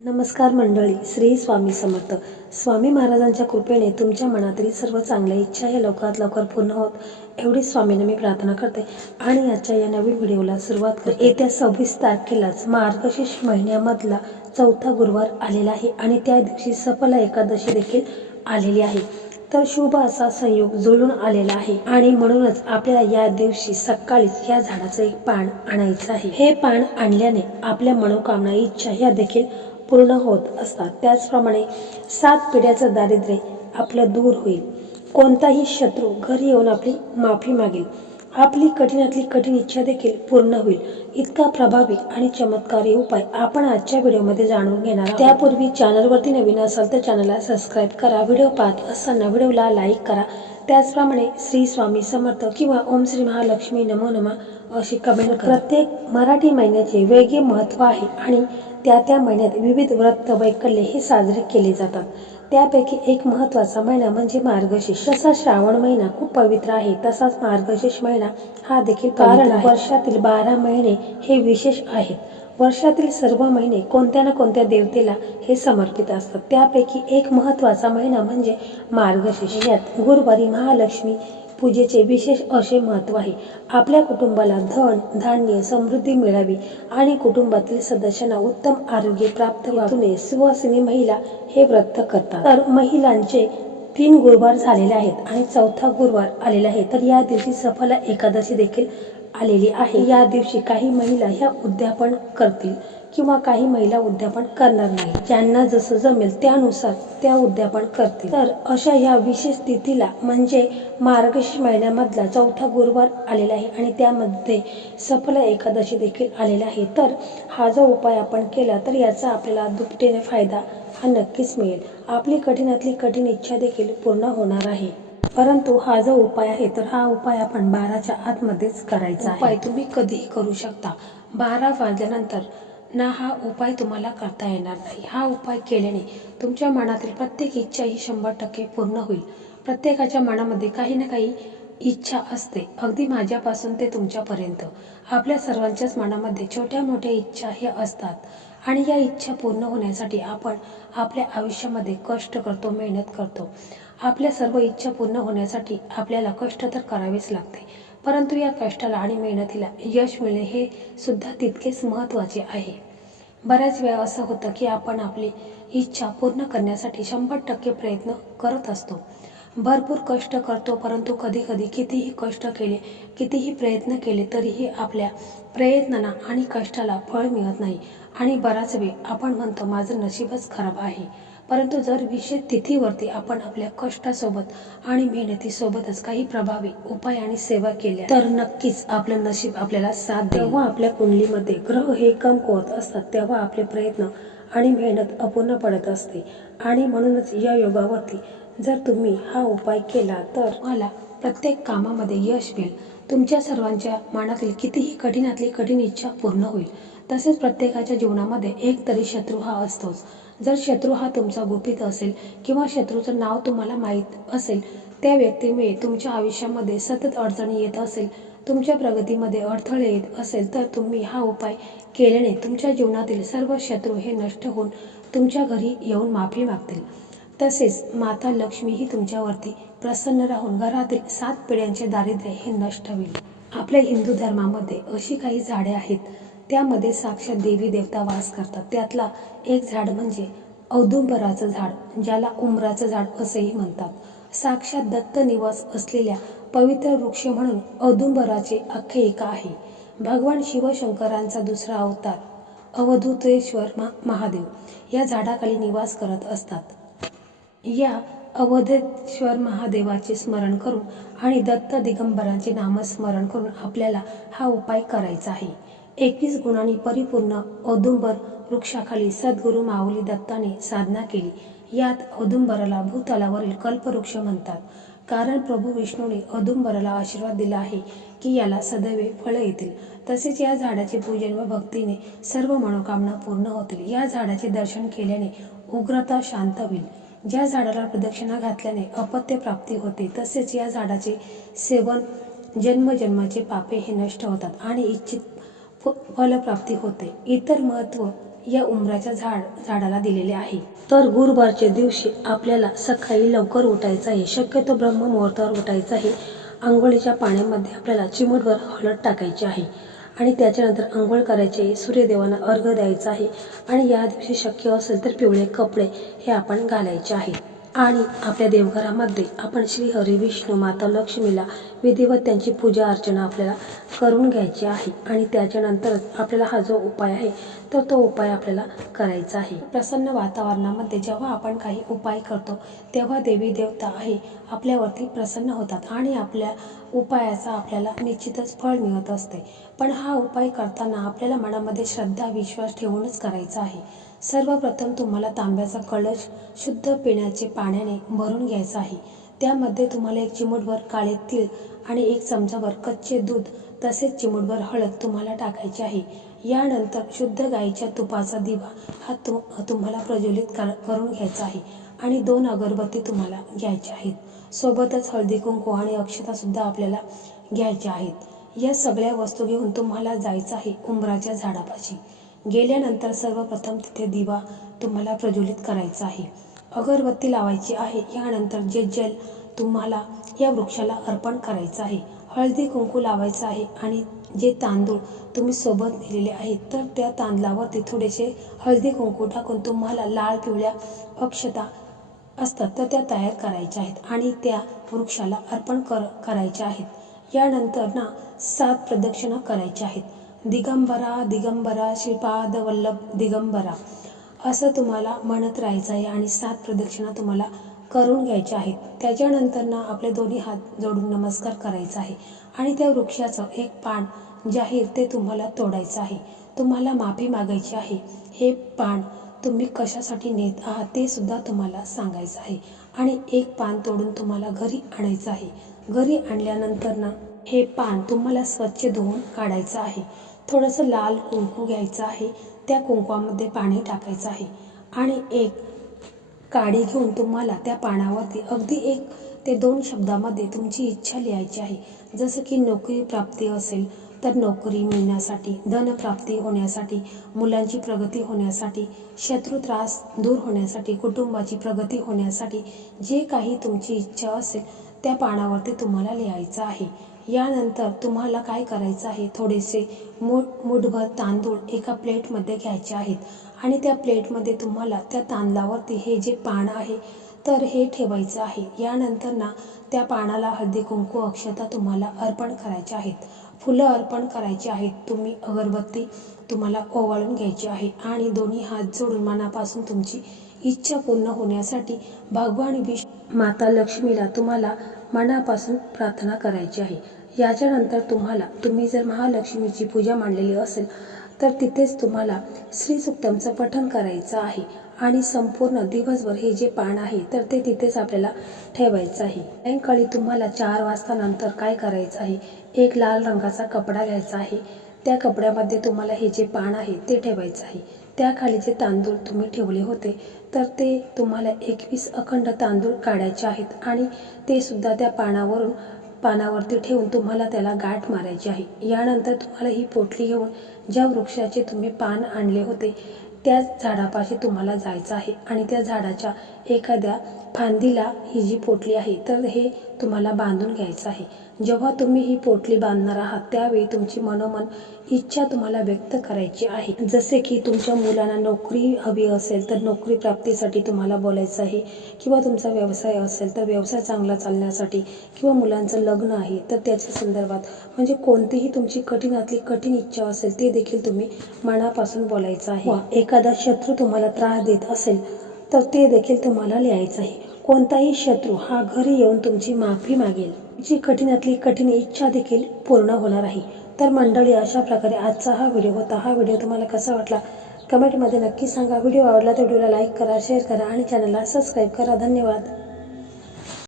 नमस्कार मंडळी श्री स्वामी समर्थ. स्वामी महाराजांच्या कृपेने तुमच्या मनातील सर्व चांगल्या इच्छा या लवकरात लवकर पूर्ण होत एवढी स्वामीने मी प्रार्थना करते. आणि आजच्या या नवीन व्हिडिओला सुरुवात करते. येत्या सव्वीस तारखेलाच मार्गशीर्ष महिन्यामधला चौथा गुरुवार आलेला आहे आणि त्या दिवशी सफल एकादशी देखील आलेली आहे. तर शुभ असा संयोग जुळून आलेला आहे आणि म्हणूनच आपल्याला या दिवशी सकाळीच या झाडाचं एक पान आणायचं आहे. हे पान आणल्याने आपल्या मनोकामना इच्छा ह्या देखील पूर्ण होत असतात. त्याचप्रमाणे सात पिढ्याचं दारिद्र्य आपलं दूर होईल. कोणताही शत्रू घरी येऊन आपली माफी मागेल. आपली कठीणातली कठीण इच्छा देखील पूर्ण होईल. इतका प्रभावी आणि चमत्कारी उपाय आपण आजच्या व्हिडिओमध्ये जाणून घेणार त्यापूर्वी चॅनलवरती नवीन असाल तर चॅनलला सबस्क्राईब करा. व्हिडिओ पाहत असताना व्हिडिओला लाईक करा. त्याचप्रमाणे श्री स्वामी समर्थ किंवा ओम श्री महालक्ष्मी नमो नमा अशी कमेंट करा प्रत्येक मराठी महिन्याचे वेगळे महत्त्व आहे आणि त्या त्या महिन्यात विविध व्रत वैकल्य हे साजरे केले जातात. त्यापैकी एक महत्त्वाचा महिना म्हणजे मार्गशीर्ष तसा श्रावण महिना खूप पवित्र आहे. तसाच मार्गशीर्ष महिना हा देखील कारण वर्षातील बारा महिने हे विशेष आहेत. वर्षातील सर्व महिने कोणत्या ना कोणत्या देवतेला हे समर्पित असतात. त्यापैकी एक महत्त्वाचा महिना म्हणजे मार्गशीर्ष. यात गुरुवारी महालक्ष्मी पूजेचे विशेष असे महत्त्व आहे. आपल्या कुटुंबाला धन धान्य समृद्धी मिळावी आणि कुटुंबातील सदस्यांना उत्तम आरोग्य प्राप्त व्हावे. सुवासिनी महिला हे व्रत करतात. तर महिलांचे तीन गुरुवार झालेले आहेत आणि चौथा गुरुवार आलेला आहे. तर या दिवशी सफला एकादशी देखील आलेली आहे. या दिवशी काही महिला ह्या उद्यापन करतील किंवा काही महिला उद्यापन करणार नाही. ज्यांना जसं जमेल त्यानुसार त्या उद्यापन करतील. तर अशा ह्या विशेष तिथीला म्हणजे मार्गशीर्ष महिन्यामधला चौथा गुरुवार आलेला आहे आणि त्यामध्ये सफला एकादशी देखील आलेला आहे. तर हा जो उपाय आपण केला तर याचा आपल्याला दुपटीने फायदा हा नक्कीच मिळेल. आपली कठीणातली कठीण इच्छा देखील पूर्ण होणार आहे. परंतु हा जो उपाय आहे तर हा उपाय आपण बाराच्या आतमध्येच करायचा उपाय तुम्ही कधीही करू शकता. बारा वाजल्यानंतर ना हा उपाय तुम्हाला करता येणार नाही. हा उपाय केल्याने तुमच्या मनातील प्रत्येक इच्छा ही शंभर टक्के पूर्ण होईल. प्रत्येकाच्या मनामध्ये काही ना काही इच्छा असते. अगदी माझ्यापासून ते तुमच्यापर्यंत. आपल्या सर्वांच्याच मनामध्ये छोट्या मोठ्या इच्छा हे असतात. आणि या इच्छा पूर्ण होण्यासाठी आपण आपल्या आयुष्यामध्ये कष्ट करतो मेहनत करतो. आपल्या सर्व इच्छा पूर्ण होण्यासाठी आपल्याला कष्ट तर करावेच लागते. परंतु या कष्टाला आणि मेहनतीला यश मिळणे हे सुद्धा तितकेच महत्त्वाचे आहे. बऱ्याच वेळा असं होतं की आपण आपली इच्छा पूर्ण करण्यासाठी शंभर टक्के प्रयत्न करत असतो. भरपूर कष्ट करतो परंतु कधीकधी कितीही कष्ट केले कितीही प्रयत्न केले तरीही आपल्या प्रयत्नांना आणि कष्टाला फळ मिळत नाही. आणि बराच वेळ आपण म्हणतो माझं नशीबच खराब आहे. परंतु जर विशेष तिथीवरती आपण आपल्या कष्टासोबत आणि मेहनतीसोबतच काही प्रभावी उपाय आणि सेवा केल्या तर नक्कीच आपलं नशीब आपल्याला साथ तेव्हा आपल्या कुंडलीमध्ये ग्रह हे कमकुवत असतात तेव्हा आपले प्रयत्न आणि मेहनत अपूर्ण पडत असते. आणि म्हणूनच या योगावरती जर तुम्ही हा उपाय केला तर मला प्रत्येक कामामध्ये यश मिळेल. तुमच्या सर्वांच्या मनातील कितीही कठीणातली कठीण इच्छा पूर्ण होईल. तसेच प्रत्येकाच्या जीवनामध्ये एक तरी शत्रू हा असतोच. जर शत्रू हा तुमचा गुपित असेल किंवा शत्रूचं नाव तुम्हाला माहीत असेल त्या व्यक्तीमुळे तुमच्या आयुष्यामध्ये सतत अडचणी येत असेल तुमच्या प्रगतीमध्ये अडथळे येत असेल तर तुम्ही हा उपाय केल्याने तुमच्या जीवनातील सर्व शत्रू हे नष्ट होऊन तुमच्या घरी येऊन माफी मागतील. तसेच माता लक्ष्मी ही तुमच्यावरती प्रसन्न राहून घरातील सात पिढ्यांचे दारिद्र्य हे नष्ट होईल. आपल्या हिंदू धर्मामध्ये अशी काही झाडे आहेत त्यामध्ये साक्षात देवी देवता वास करतात. त्यातला एक झाड म्हणजे औदुंबराचं झाड ज्याला उमराचं झाड असेही म्हणतात. साक्षात दत्त निवास असलेल्या पवित्र वृक्ष म्हणून औदुंबराचे आख्यायिका आहे. भगवान शिवशंकरांचा दुसरा अवतार अवधूतेश्वर मा महादेव या झाडाखाली निवास करत असतात. या अवधेश्वर महादेवाचे स्मरण करून आणि दत्त दिगंबरांचे नामस्मरण करून आपल्याला हा उपाय करायचा आहे. एकवीस गुणांनी परिपूर्ण औदुंबर वृक्षाखाली सद्गुरू माऊली दत्ताने साधना केली. यात औदुंबराला भूतलावरील कल्पवृक्ष म्हणतात. कारण प्रभू विष्णूने औदुंबराला आशीर्वाद दिला आहे की याला सदैव फळं येतील. तसेच या झाडाचे पूजन व भक्तीने सर्व मनोकामना पूर्ण होतील. या झाडाचे दर्शन केल्याने उग्रता शांत होईल. ज्या झाडाला प्रदक्षिणा घातल्याने अपत्य प्राप्ती होते तसेच या झाडाचे सेवन जन्मजन्माचे पापे हे नष्ट होतात आणि इच्छित फलप्राप्ती होते. इतर महत्त्व या उंबराच्या झाड झाडाला दिलेले आहे. तर गुरुवारच्या दिवशी आपल्याला सकाळी लवकर उठायचं आहे शक्यतो ब्रह्म मुहूर्तावर उठायचं आहे आंघोळीच्या पाण्यामध्ये आपल्याला चिमूटभर हळद टाकायची आहे आणि त्याच्यानंतर आंघोळ करायची आहे सूर्यदेवांना अर्घ द्यायचा आहे आणि या दिवशी शक्य असेल तर पिवळे कपडे हे आपण घालायचे आहे. आणि आपल्या देवघरामध्ये आपण श्री हरी विष्णू माता लक्ष्मीला विधिवत त्यांची पूजा अर्चना आपल्याला करून घ्यायची आहे आणि त्याच्यानंतरच आपल्याला हा जो उपाय आहे तर तो उपाय आपल्याला करायचा आहे. प्रसन्न वातावरणामध्ये जेव्हा आपण काही उपाय करतो तेव्हा देवी देवता आहे आपल्यावरती प्रसन्न होतात आणि आपल्या उपायाचा आपल्याला निश्चितच फळ मिळत असते. पण हा उपाय करताना आपल्याला मनामध्ये श्रद्धा विश्वास ठेवूनच करायचा आहे. सर्वप्रथम तुम्हाला तांब्याचा कळश शुद्ध पिण्याचे पाण्याने भरून घ्यायचा आहे. त्यामध्ये तुम्हाला एक चिमूटभर काळे तीळ आणि एक चमचाभर कच्चे दूध तसेच चिमूटभर हळद तुम्हाला टाकायची आहे. यानंतर शुद्ध गाईच्या तुपाचा दिवा हा तु तुम्हाला प्रज्वलित कर करून घ्यायचा आहे आणि दोन अगरबत्ती तुम्हाला घ्यायच्या आहेत. सोबतच हळदी कुंकू आणि अक्षतासुद्धा आपल्याला घ्यायच्या आहेत. या सगळ्या वस्तू घेऊन तुम्हाला जायचं आहे उंबराच्या झाडापाशी. गेल्यानंतर सर्वप्रथम तिथे दिवा तुम्हाला प्रज्वलित करायचा आहे. अगरबत्ती लावायची आहे. यानंतर जे जल तुम्हाला या वृक्षाला अर्पण करायचं आहे. हळदी कुंकू लावायचं आहे आणि जे तांदूळ तुम्ही सोबत नेलेले आहेत तर त्या तांदळावरती थोडेसे हळदी कुंकू टाकून तुम्हाला लाल पिवळ्या अक्षता असतात तर त्या तयार करायच्या आहेत आणि त्या वृक्षाला अर्पण कर करायच्या आहेत. यानंतर ना सात प्रदक्षिणा करायच्या आहेत. दिगंबरा दिगंबरा श्रीपाद वल्लभ दिगंबरा. असं तुम्हाला म्हणत राहायचं आहे आणि सात प्रदक्षिणा तुम्हाला करून घ्यायच्या आहेत. त्याच्यानंतर ना आपले दोन्ही हात जोडून नमस्कार करायचा आहे आणि त्या वृक्षाचं एक पान जाहीर ते तुम्हाला तोडायचं आहे. तुम्हाला माफी मागायची आहे. हे पान तुम्ही कशासाठी नेत आहात ते सुद्धा तुम्हाला सांगायचं आहे. आणि एक पान तोडून तुम्हाला घरी आणायचं आहे. घरी आणल्यानंतर ना हे पान तुम्हाला स्वच्छ धुवून काढायचं आहे. थोडंसं लाल कुंकू घ्यायचं आहे. त्या कुंकवामध्ये पाणी टाकायचं आहे. आणि एक काडी घेऊन तुम्हाला त्या पानावरती अगदी एक ते दोन शब्दामध्ये तुमची इच्छा लिहायची आहे. जसं की नोकरी प्राप्ती असेल तर नोकरी मिळण्यासाठी धनप्राप्ती होण्यासाठी मुलांची प्रगती होण्यासाठी शत्रू त्रास दूर होण्यासाठी कुटुंबाची प्रगती होण्यासाठी जे काही तुमची इच्छा असेल त्या पानावरती तुम्हाला लिहायचं आहे. यानंतर तुम्हाला काय करायचं आहे? थोडेसे मूठ मुठभर तांदूळ एका प्लेटमध्ये घ्यायचे आहेत आणि त्या प्लेटमध्ये तुम्हाला त्या तांदळावरती हे जे पान आहे तर हे ठेवायचं आहे. यानंतर ना त्या पानाला हळदी कुंकू अक्षता तुम्हाला अर्पण करायचे आहेत. फुलं अर्पण करायची आहेत. तुम्ही अगरबत्ती तुम्हाला ओवाळून घ्यायची आहे आणि दोन्ही हात जोडून मनापासून तुमची इच्छा पूर्ण होण्यासाठी भगवान विष माता लक्ष्मीला तुम्हाला मनापासून प्रार्थना करायची आहे. याच्यानंतर तुम्हाला तुम्ही जर महालक्ष्मीची पूजा मांडलेली असेल तर तिथेच तुम्हाला श्रीसुक्तमचं पठण करायचं आहे आणि संपूर्ण दिवसभर हे जे पान आहे तर ते तिथेच आपल्याला ठेवायचं आहे. सायंकाळी तुम्हाला चार वाजता नंतर काय करायचं आहे? एक लाल रंगाचा कपडा घ्यायचा आहे. त्या कपड्यामध्ये तुम्हाला हे जे पान आहे ते ठेवायचं आहे. त्याखाली जे तांदूळ तुम्ही ठेवले होते तर ते तुम्हाला एकवीस अखंड तांदूळ काढायचे आहेत आणि ते सुद्धा त्या पानावरून पानावरती ठेवून तुम्हाला त्याला गाठ मारायची आहे. यानंतर तुम्हाला ही पोटली घेऊन ज्या वृक्षाचे तुम्ही पान आणले होते त्या झाडापाशी तुम्हाला जायचं आहे आणि त्या झाडाच्या एखाद्या फांदीला ही जी पोटली आहे तर हे तुम्हाला बांधून घ्यायचं आहे. जेव्हा तुम्ही ही पोटली बांधणार आहात त्यावेळी तुमची मनोमन इच्छा तुम्हाला व्यक्त करायची आहे. जसे की तुमच्या मुलांना नोकरी हवी असेल तर नोकरी प्राप्तीसाठी तुम्हाला बोलायचं आहे किंवा तुमचा व्यवसाय असेल तर व्यवसाय चांगला चालण्यासाठी किंवा मुलांचं लग्न आहे तर त्याच्या संदर्भात म्हणजे कोणतीही तुमची कठीणातली कठीण इच्छा असेल ते देखील तुम्ही मनापासून बोलायचं आहे. एखादा शत्रू तुम्हाला त्रास देत असेल तर ते देखील तुम्हाला लिहायचं आहे. कोणताही शत्रू हा घरी येऊन तुमची माफी मागेल. तुमची कठीणातली कठीण इच्छा देखील पूर्ण होणार आहे. तर मंडळी अशा प्रकारे आजचा हा व्हिडिओ होता. हा व्हिडिओ तुम्हाला कसा वाटला? कमेंटमध्ये नक्की सांगा. व्हिडिओ आवडला तर व्हिडिओला लाईक करा शेअर करा आणि चॅनलला सबस्क्राईब करा. धन्यवाद.